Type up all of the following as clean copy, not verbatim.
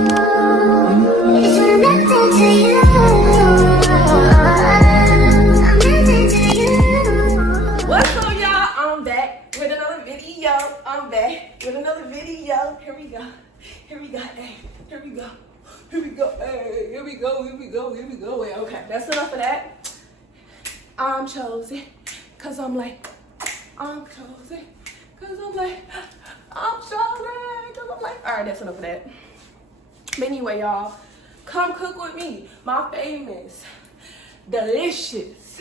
It's connected to you. I'm connected to you. What's up, y'all? I'm back with another video. I'm back with another video. Here we go. Here we go. Hey, here we go. Here we go. Hey, here we go. Here we go. Here we go. Wait, okay, that's enough of that. I'm chosen, cause I'm like, I'm chosen, cause I'm like, I'm chosen, cause I'm like. All right, that's enough of that. But anyway, y'all, come cook with me. My famous, delicious,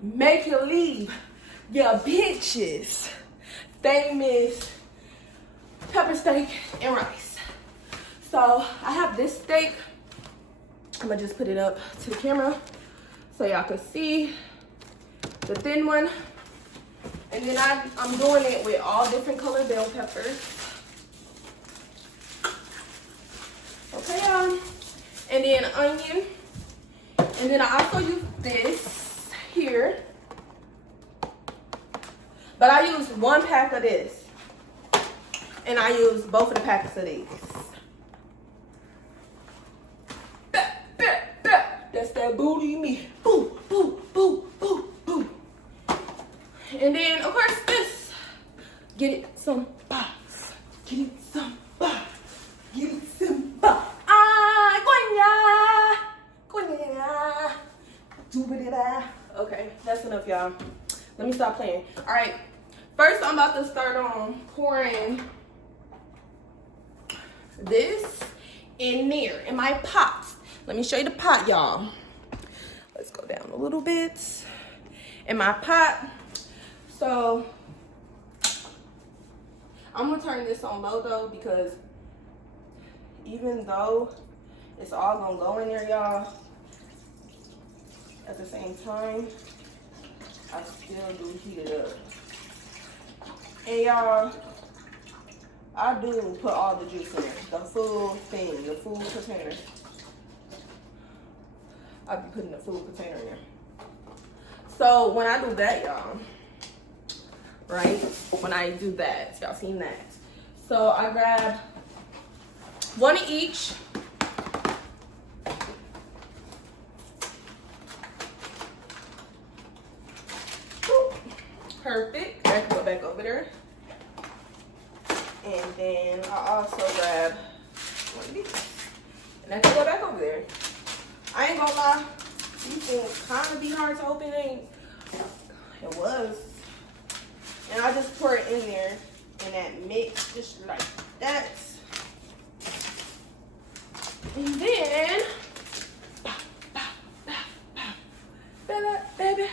make you leave your bitches, famous pepper steak and rice. So I have this steak. I'm gonna just put it up to the camera so y'all can see the thin one. And then I'm doing it with all different colored bell peppers. Okay, y'all. And then onion. And then I also use this here. But I use 1 pack of this. And I use both of the packets of these. That's that booty meat. Boo, boo, boo, boo, boo. And then, of course, this. Get it some box. Get it some box. Get it some box. Ah, guanya. Guanya. Okay, that's enough, y'all. Let me stop playing. All right. First, I'm about to start on pouring this in there in my pot. Let me show you the pot, y'all. Let's go down a little bit in my pot. So I'm gonna turn this on low though, because even though it's all gonna go in there, y'all, at the same time, I still do heat it up. And y'all, I do put all the juice in there, the full thing, the full container. I be putting the full container in there. So when I do that, y'all, right? When I do that, y'all seen that. So I grab 1 of each. Perfect. I can go back over there. And then I also grab 1 of these. And I can go back over there. I ain't gonna lie, these things kind of be hard to open. It was. And I just pour it in there in that mix, just like that. And then, baby,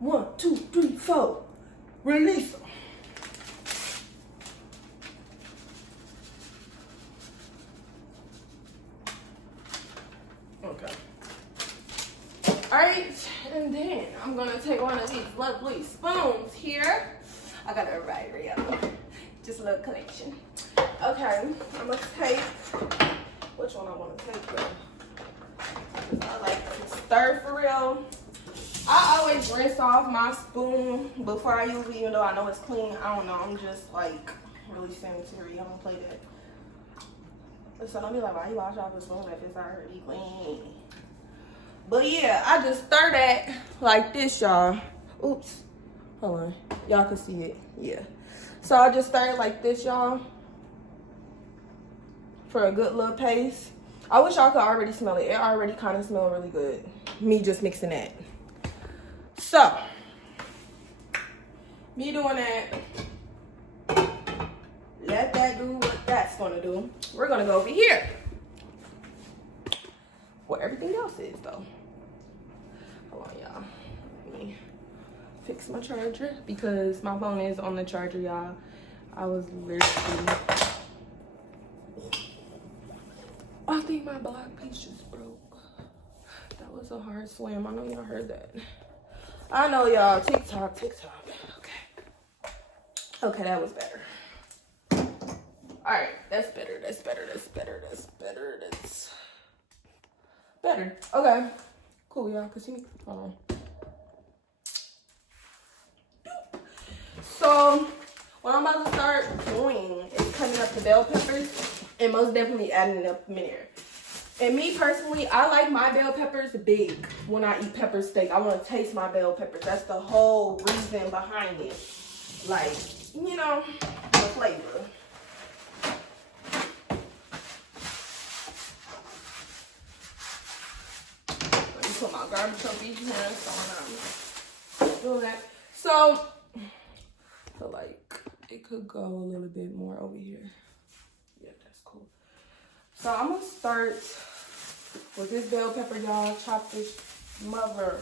1, 2, 3, 4, release them. Okay. All right, and then I'm gonna take 1 of these lovely spoons here. I got it right here. Just a little collection. Okay, I'm gonna take, which one I wanna take, though? I like to stir for real. I always rinse off my spoon before I use it, even though I know it's clean. I don't know, I'm just like really sanitary. I don't play that. So don't be like, why you wash off the spoon if it's already clean? But yeah, I just stir that like this, y'all. Oops. Hold on. Y'all can see it. Yeah. So I just stir it like this, y'all. For a good little paste. I wish y'all could already smell it. It already kind of smells really good. Me just mixing that. So, me doing that. Let that do what that's gonna do. We're gonna go over here. Where everything else is, though. Hold on, y'all. Let me fix my charger because my phone is on the charger, y'all. I was literally, I think my black piece just broke. That was a hard swim. I know y'all heard that. I know y'all. TikTok. Okay. Okay, that was better. All right, that's better. That's better. Okay, cool, y'all can see me. Hold on. So what I'm about to start doing is cutting up the bell peppers. and most definitely adding up in there. And me personally, I like my bell peppers big when I eat pepper steak. I want to taste my bell peppers. That's the whole reason behind it. Like, you know, the flavor. Let me put my garbage over here so I'm doing that. So, I feel like it could go a little bit more over here. Yeah, that's cool. So I'm gonna start with this bell pepper, y'all. Chop this mother,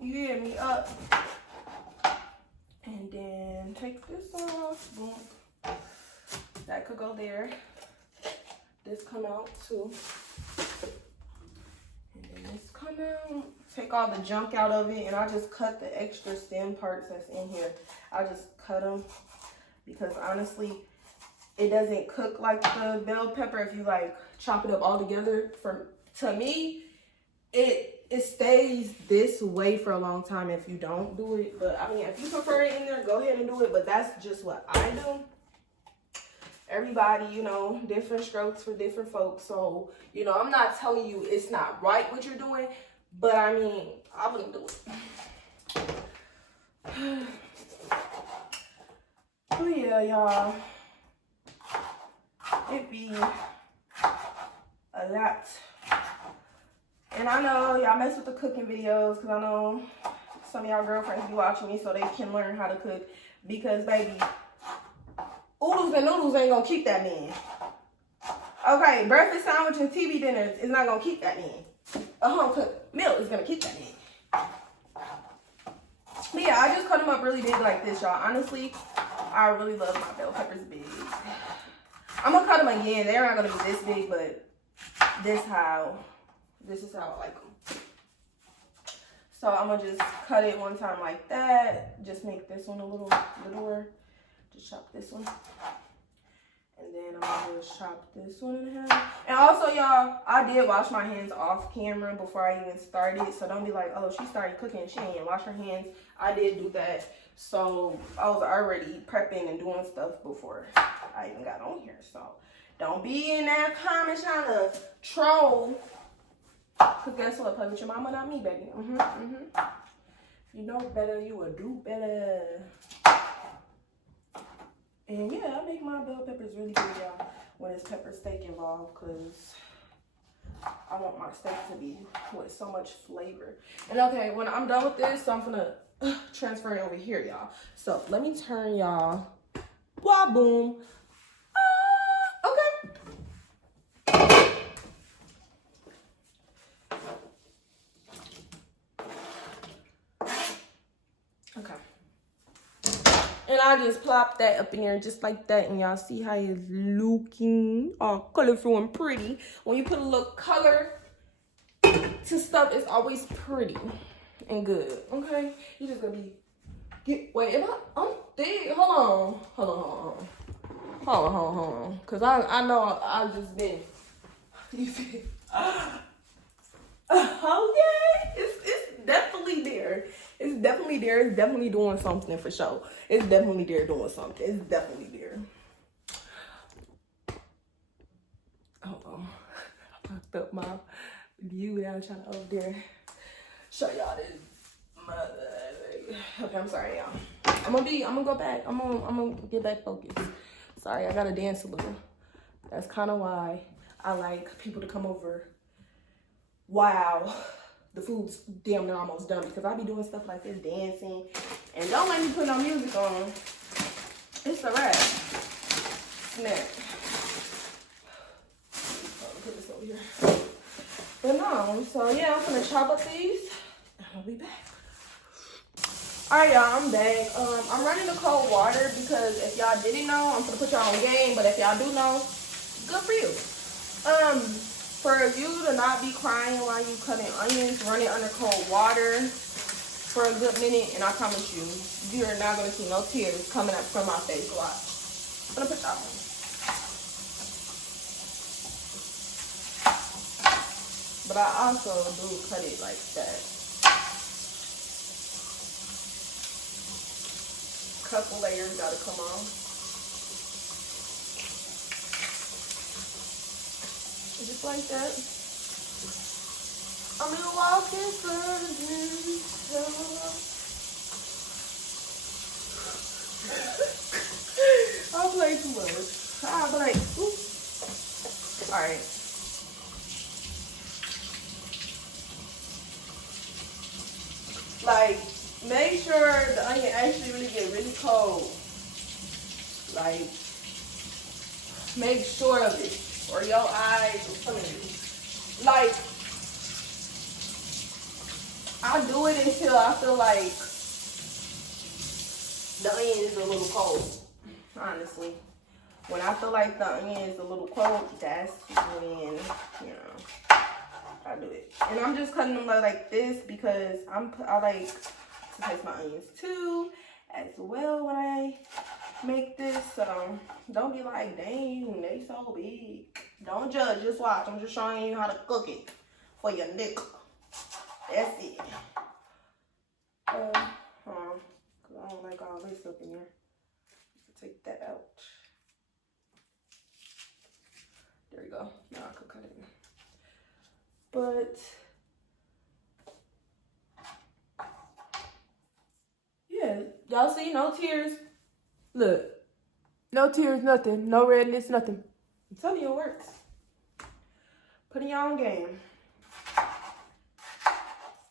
you hear me, up. And then take this off. Boom. That could go there. This come out too. And then this come out. Take all the junk out of it, and I just cut the extra stem parts that's in here. I just cut them because honestly, it doesn't cook like the bell pepper if you like chop it up all together. To me, it stays this way for a long time if you don't do it. But I mean, if you prefer it in there, go ahead and do it. But that's just what I do. Everybody, you know, different strokes for different folks. So, you know, I'm not telling you it's not right what you're doing, but I mean, I wouldn't do it. Oh yeah, y'all. It be a lot. And I know y'all mess with the cooking videos because I know some of y'all girlfriends be watching me so they can learn how to cook. Because, baby, oodles and noodles ain't gonna keep that man. Okay, breakfast sandwich and TV dinners is not gonna keep that man. A home cooked meal is gonna keep that man. But yeah, I just cut them up really big like this, y'all. Honestly, I really love my bell peppers big. I'm gonna cut them again. They're not gonna be this big, but this is how I like them. So I'm gonna just cut it one time like that. Just make this one a little littler. Just chop this one. And then I'm gonna just chop this one in half. And also, y'all, I did wash my hands off camera before I even started. So don't be like, oh, she started cooking and she didn't wash her hands. I did do that. So I was already prepping and doing stuff before I even got on here. So don't be in that comment trying to troll. Cause guess what? Play with your mama, not me, baby. You know better, you will do better. And yeah, I make my bell peppers really good, y'all, when it's pepper steak involved, cause I want my steak to be with so much flavor. And okay, when I'm done with this, so I'm gonna transfer it over here, y'all. So let me turn y'all. Blah boom. Okay. Okay. And I just plop that up in there just like that. And y'all see how it's looking all colorful and pretty. When you put a little color to stuff, it's always pretty and good. Okay? You just gonna be... Wait, I'm thick. Hold on. Because I know I've just been... You feel... Okay, it's definitely there. It's definitely there. It's definitely doing something for sure. It's definitely there doing something. It's definitely there. Hold on. I fucked up my view that I'm trying to over there show y'all this. Okay, I'm sorry, y'all. I'm gonna go back. I'm gonna get back focused. Sorry, I gotta dance a little. That's kind of why I like people to come over. Wow, the food's damn near almost done, because I be doing stuff like this, dancing, and don't let me put no music on. It's a wrap. Snack. Put this over here. But no, so yeah, I'm gonna chop up these, and I'll be back. All right, y'all, I'm back. I'm running the cold water because if y'all didn't know, I'm gonna put y'all on game. But if y'all do know, good for you. For you to not be crying while you cutting onions, run it under cold water for a good minute, and I promise you, you're not gonna see no tears coming up from my face. Watch. I'm gonna put y'all on. But I also do cut it like that. Couple layers gotta come on. just like that. I'm a walking virgin. I play too much. I'll be like, ooh. Alright. Like, make sure the onion actually really get really cold. Like, make sure of it, or your eyes will come in. Like, I do it until I feel like the onion is a little cold. Honestly, when I feel like the onion is a little cold, that's when, you know, I do it. And I'm just cutting them like this because I like to taste my onions too as well when I make this. So don't be like, dang, they so big. Don't judge, just watch. I'm just showing you how to cook it for your nickel. That's it. Cause I don't like all this up in here. Take that out. There we go. Now I can cut it. But yeah, y'all see, no tears. Look, no tears, nothing, no redness, nothing. I'm telling you, it works. Put in your own game.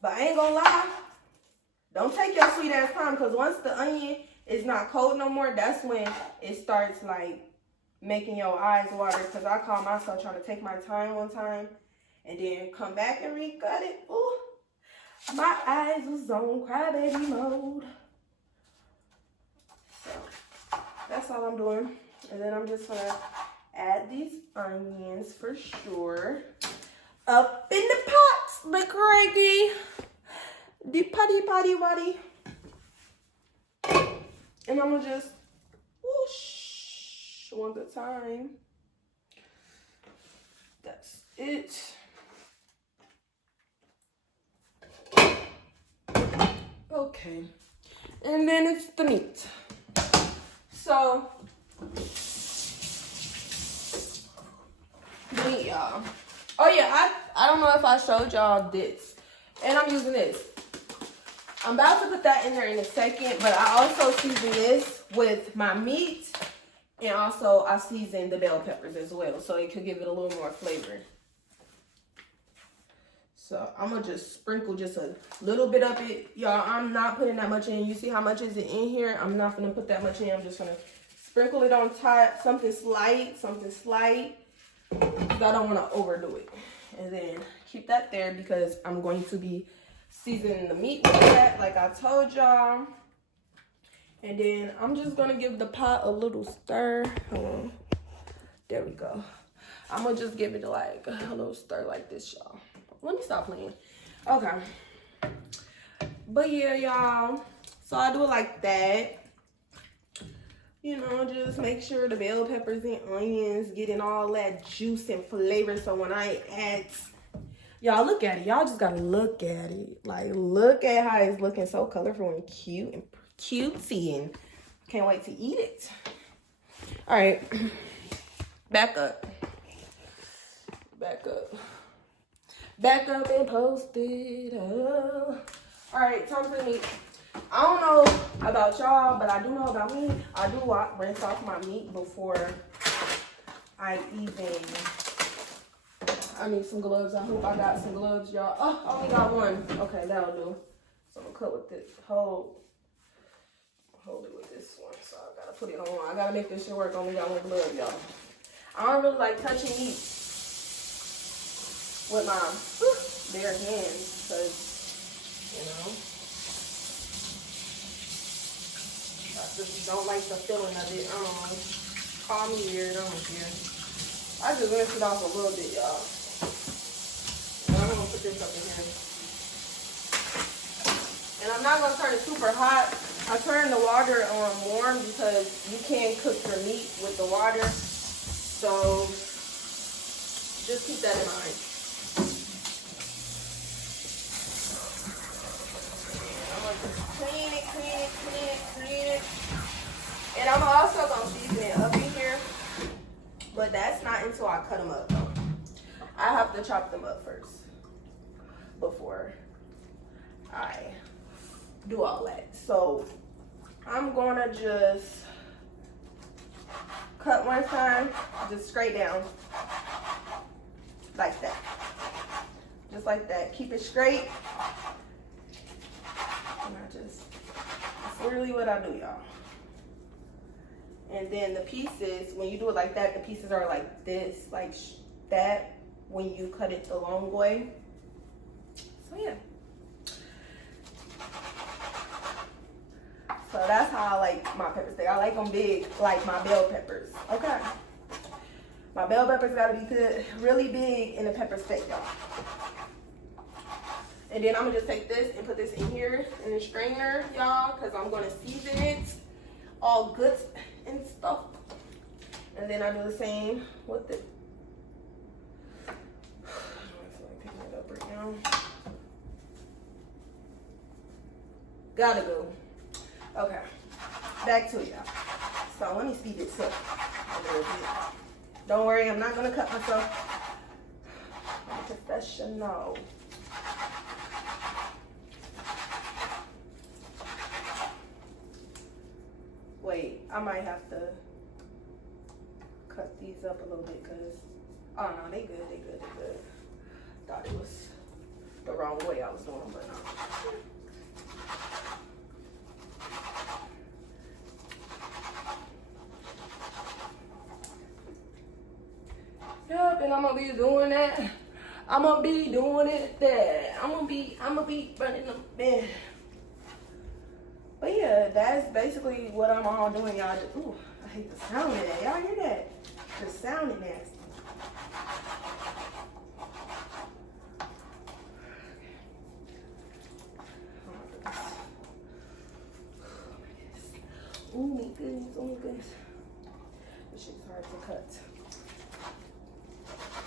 But I ain't gonna lie, don't take your sweet ass time, because once the onion is not cold no more, that's when it starts like making your eyes water. Because I caught myself trying to take my time one time and then come back and recut it. Ooh, my eyes was on crybaby mode. So that's all I'm doing. And then I'm just gonna add these onions for sure up in the pot, like Reggie. The potty waddy. And I'm gonna just whoosh one good time. That's it. Okay. And then it's the meat. So, the meat, y'all. Oh yeah, I don't know if I showed y'all this. And I'm using this. I'm about to put that in there in a second, but I also season this with my meat, and also I season the bell peppers as well, so it could give it a little more flavor. So I'm gonna just sprinkle just a little bit of it. Y'all, I'm not putting that much in. You see how much is it in here? I'm not gonna put that much in. I'm just gonna sprinkle it on top, something slight, because I don't wanna overdo it. And then keep that there because I'm going to be seasoning the meat with that, like I told y'all. And then I'm just gonna give the pot a little stir. Hold on. There we go. I'm gonna just give it like a little stir like this, y'all. Let me stop playing. Okay. But yeah, y'all. So I do it like that. You know, just make sure the bell peppers and onions getting all that juice and flavor. So when I add, y'all look at it. Y'all just gotta look at it. Like, look at how it's looking so colorful and cute and cutesy. And can't wait to eat it. All right. Back up. Back up. Back up and post it up. All right, time for the meat. I don't know about y'all, but I do know about me. I do rinse off my meat before I even... I need some gloves. I hope I got some gloves, y'all. Oh, I only got one. Okay, that'll do. So I'm gonna cut with this. Hold it with this one. So I gotta put it on. I gotta make this shit work. I only got one glove, y'all. I don't really like touching meat with my bare hands, because, you know, I just don't like the feeling of it. Call me weird, I don't care. I just rinsed it off a little bit, y'all. I'm gonna put this up in here. And I'm not gonna turn it super hot. I turn the water warm because you can't cook your meat with the water. So just keep that in mind. I'm gonna just clean it. And I'm also gonna season it up in here. But that's not until I cut them up though. I have to chop them up first before I do all that. So I'm gonna just cut one time, just straight down, like that. Just like that. Keep it straight. And that's literally what I do, y'all. And then the pieces, when you do it like that, the pieces are like this, like that, when you cut it the long way. So yeah. So that's how I like my peppers. I like them big, like my bell peppers. Okay. My bell peppers gotta be good, really big in the pepper steak, y'all. And then I'm gonna just take this and put this in here in the strainer, y'all, because I'm gonna season it all good and stuff. And then I do the same with the. I feel like picking it up right now. Gotta go. Okay, back to y'all. So let me speed this up a little bit. Don't worry, I'm not gonna cut myself. I'm a professional. Wait, I might have to cut these up a little bit because, oh no, they good. Thought it was the wrong way I was doing, but no. Yep, and I'm gonna be doing that. I'm gonna be doing it there. I'm gonna be running them there. But yeah, that's basically what I'm all doing, y'all. Ooh, I hate the sound of that. Y'all hear that? The sound is nasty. Oh my goodness. This shit's hard to cut.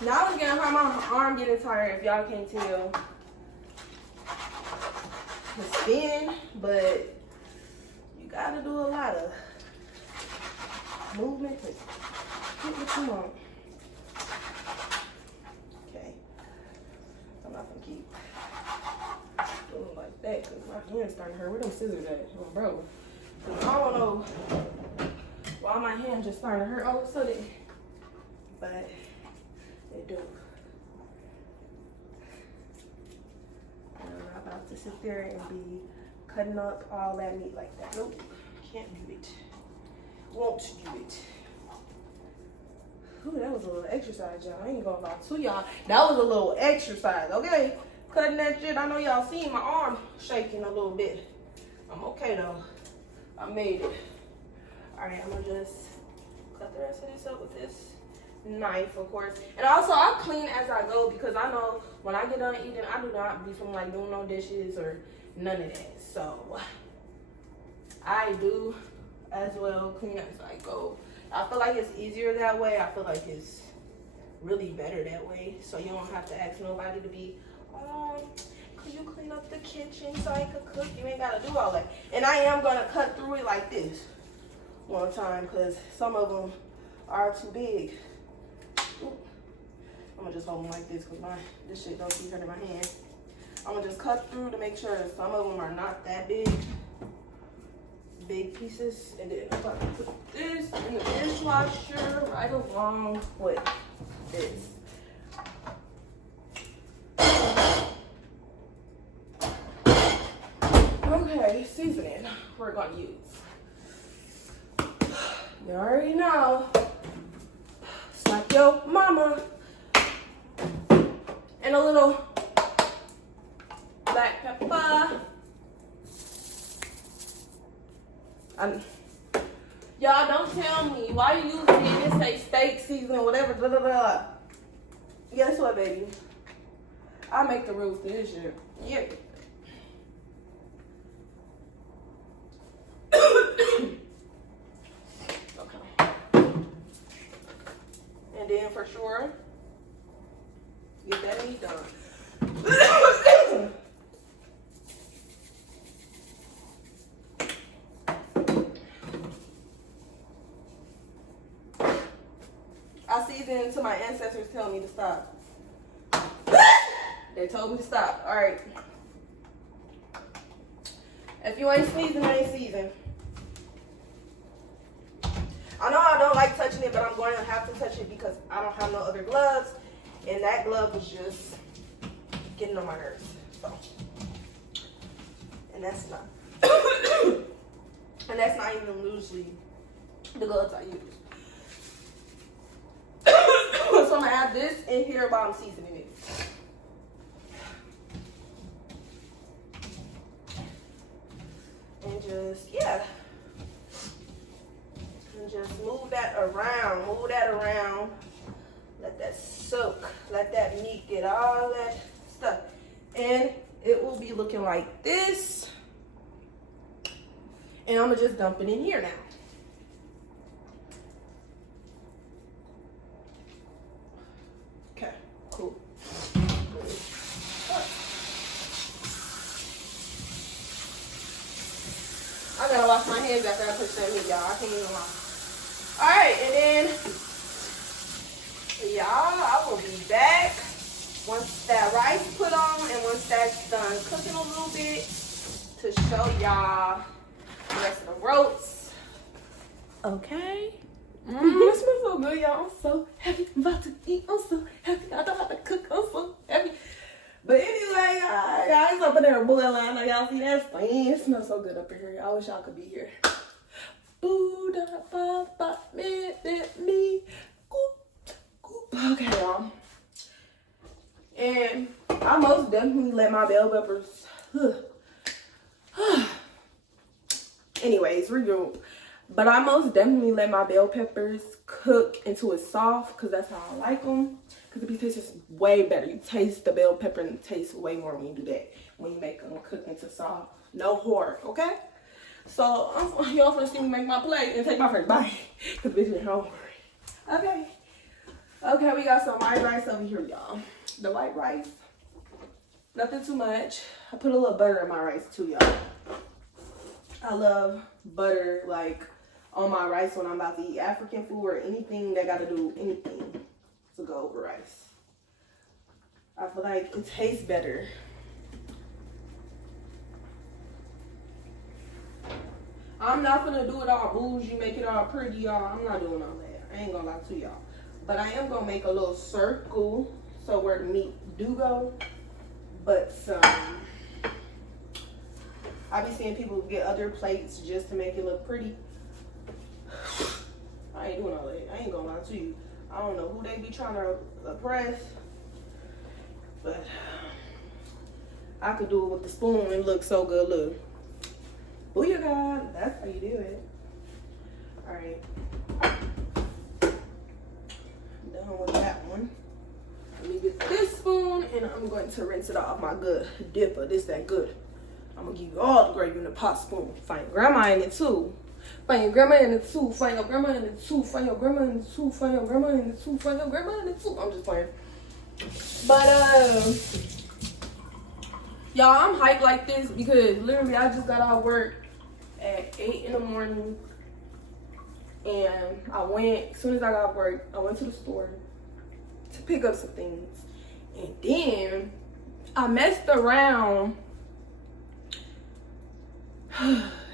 Now it's getting hard. My arm getting tired if y'all can't tell. The spin, but you gotta do a lot of movement to get what you want. Okay. I'm not gonna keep doing like that because my hand's starting to hurt. Where them scissors at? Oh, bro. I don't know why my hand just starting to hurt all of a sudden. But it do. And I'm not about to sit there and be cutting up all that meat like that. Nope, can't do it. Won't do it. Ooh, that was a little exercise, y'all. I ain't gonna lie to y'all. That was a little exercise, okay? Cutting that shit. I know y'all seen my arm shaking a little bit. I'm okay though. I made it. All right, I'm gonna just cut the rest of this up with this knife, of course. And also, I clean as I go because I know when I get done eating, I do not be feeling like doing no dishes or none of that. So I do as well clean as I go. I feel like it's easier that way. I feel like it's really better that way. So you don't have to ask nobody to be, could you clean up the kitchen so I could cook? You ain't gotta do all that. And I am gonna cut through it like this one time because some of them are too big. Ooh. I'm gonna just hold them like this because this shit don't keep hurting my hand. I'm gonna just cut through to make sure that some of them are not that big pieces. And then I'm about to put this in the dishwasher right along with this. Okay, seasoning we're gonna use. You already know. Slap your mama. And a little black pepper. Y'all don't tell me why you using it and say steak seasoning, whatever, blah, blah, blah. Guess what, baby? I make the rules to this shit. Yeah. Okay. And then for sure, get that meat done. I season until my ancestors tell me to stop. They told me to stop. All right. If you ain't sneezing, I ain't season. I know I don't like touching it, but I'm going to have to touch it because I don't have no other gloves. And that glove was just getting on my nerves. So, and that's not, and that's not even usually the gloves I use. So I'm gonna add this in here while I'm seasoning it. And just, yeah. And just move that around, let that soak, let that meat get all that stuff. And it will be looking like this. And I'm gonna just dump it in here now. Okay, cool. I gotta wash my hands after I push that meat, y'all. I can't even lie. All right, and then, y'all, I will be back once that rice put on and once that's done cooking a little bit to show y'all the rest of the roast. Okay. It smells so good, y'all. I'm so happy. I'm about to eat. I'm so happy. I don't have to cook. I'm so happy. But anyway, guys, up in there boiling. I know y'all see that steam. It smells so good up in here. I wish y'all could be here. Me. Okay, y'all. And I most definitely let my bell peppers. Anyways, regroup. But I most definitely let my bell peppers cook until it's soft because that's how I like them. Because it tastes way better. You taste the bell pepper and it tastes way more when you do that. When you make them cook into soft. No horror, okay? So, y'all finna see me make my plate and take my first bite. Because bitch is hungry. Okay. Okay, we got some white rice over here, y'all. The white rice. Nothing too much. I put a little butter in my rice too, y'all. I love butter, like, on my rice when I'm about to eat African food or anything that got to do anything to go over rice. I feel like it tastes better. I'm not gonna do it all bougie, make it all pretty, y'all. I'm not doing all that. I ain't gonna lie to y'all. But I am gonna make a little circle so where the meat do go. But I be seeing people get other plates just to make it look pretty. I ain't doing all that. I ain't gonna lie to you. I don't know who they be trying to oppress, but I could do it with the spoon and look so good. Look. Booyah, God. That's how you do it. All right. Done with that one. Let me get this spoon and I'm going to rinse it off my good dipper. This that good. I'm gonna give you all the gravy in the pot spoon. Find grandma in it too. Find your grandma in it too. Find your grandma in it too. Find your grandma in it too. Find your grandma in it too. Find your grandma in it too. I'm just playing. But y'all, I'm hyped like this because literally I just got out of work at 8 in the morning. And I went, as soon as I got off work, I went to the store to pick up some things. And then I messed around.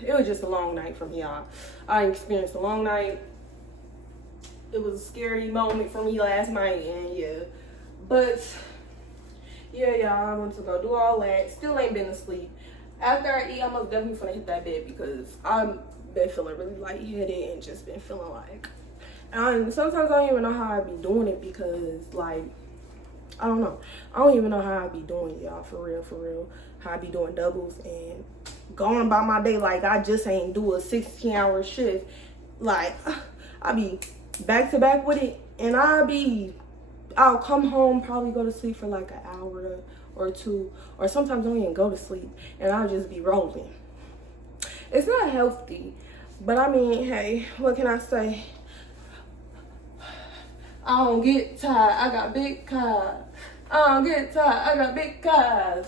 It was just a long night for me, y'all. I experienced a long night. It was a scary moment for me last night, and yeah. But yeah, y'all, I went to go do all that. Still ain't been asleep. After I eat, I'm most definitely gonna hit that bed because I've been feeling really lightheaded and just been feeling like. And sometimes I don't even know how I be doing it because, like, I don't know. I don't even know how I be doing it, y'all, for real. How I be doing doubles and going about my day like I just ain't do a 16-hour shift. Like, I be back to back with it, and I'll come home, probably go to sleep for like an hour or two, or sometimes I don't even go to sleep, and I'll just be rolling. It's not healthy, but I mean, hey, what can I say? I don't get tired, I got big cars. I don't get tired, I got big cars.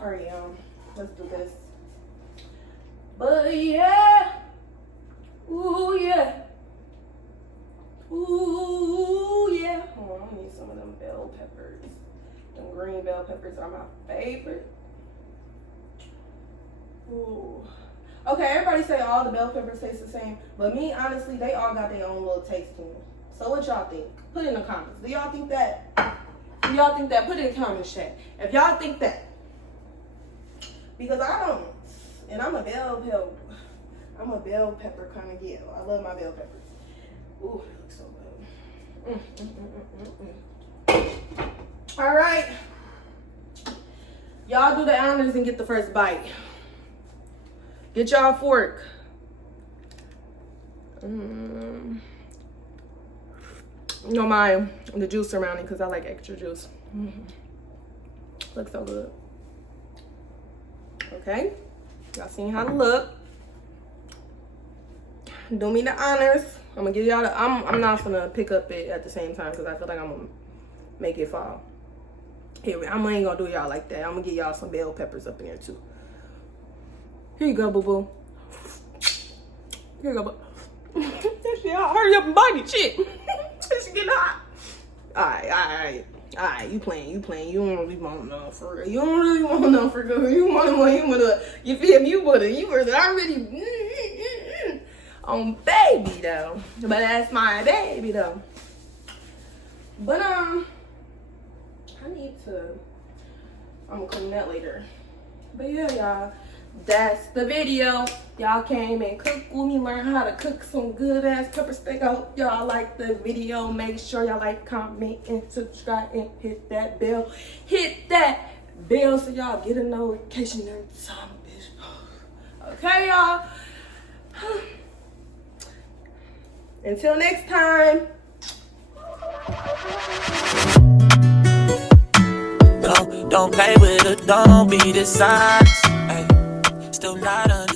All right, y'all, let's do this. But yeah, ooh yeah, ooh yeah. Hold on, I need some of them bell peppers. And green bell peppers are my favorite. Ooh. Okay, everybody say all the bell peppers taste the same, but me, honestly, they all got their own little taste to them. So what y'all think? Put it in the comments. Do y'all think that? Do y'all think that? Put it in the comments chat. If y'all think that. Because I don't. And I'm a bell pepper kind of girl. I love my bell peppers. Ooh, it looks so good. All right. Y'all do the honors and get the first bite. Get y'all a fork. No mind the juice around it because I like extra juice. Looks so good. Okay, y'all seen how to look. Do me the honors. I'm gonna give y'all the. I'm not gonna pick up it at the same time because I feel like I'm gonna make it fall. Here, I ain't gonna do y'all like that. I'm gonna give y'all some bell peppers up in there too. Here you go, boo boo. Here you go, boo. That shit hot. Hurry up and bite it, shit. This shit getting hot. Alright. You playing. You don't really want none for real. You don't really want none for good. You wanna, you feel me? You were already on baby though. But that's my baby though. But I need to. I'm gonna clean that later. But yeah, y'all. That's the video. Y'all came and cooked with me, learn how to cook some good ass pepper steak. I hope y'all like the video. Make sure y'all like, comment, and subscribe, and hit that bell. Hit that bell so y'all get a notification every time, bitch. Okay, y'all. Until next time. Don't play with it, don't be dishonest. Ay, still not understanding.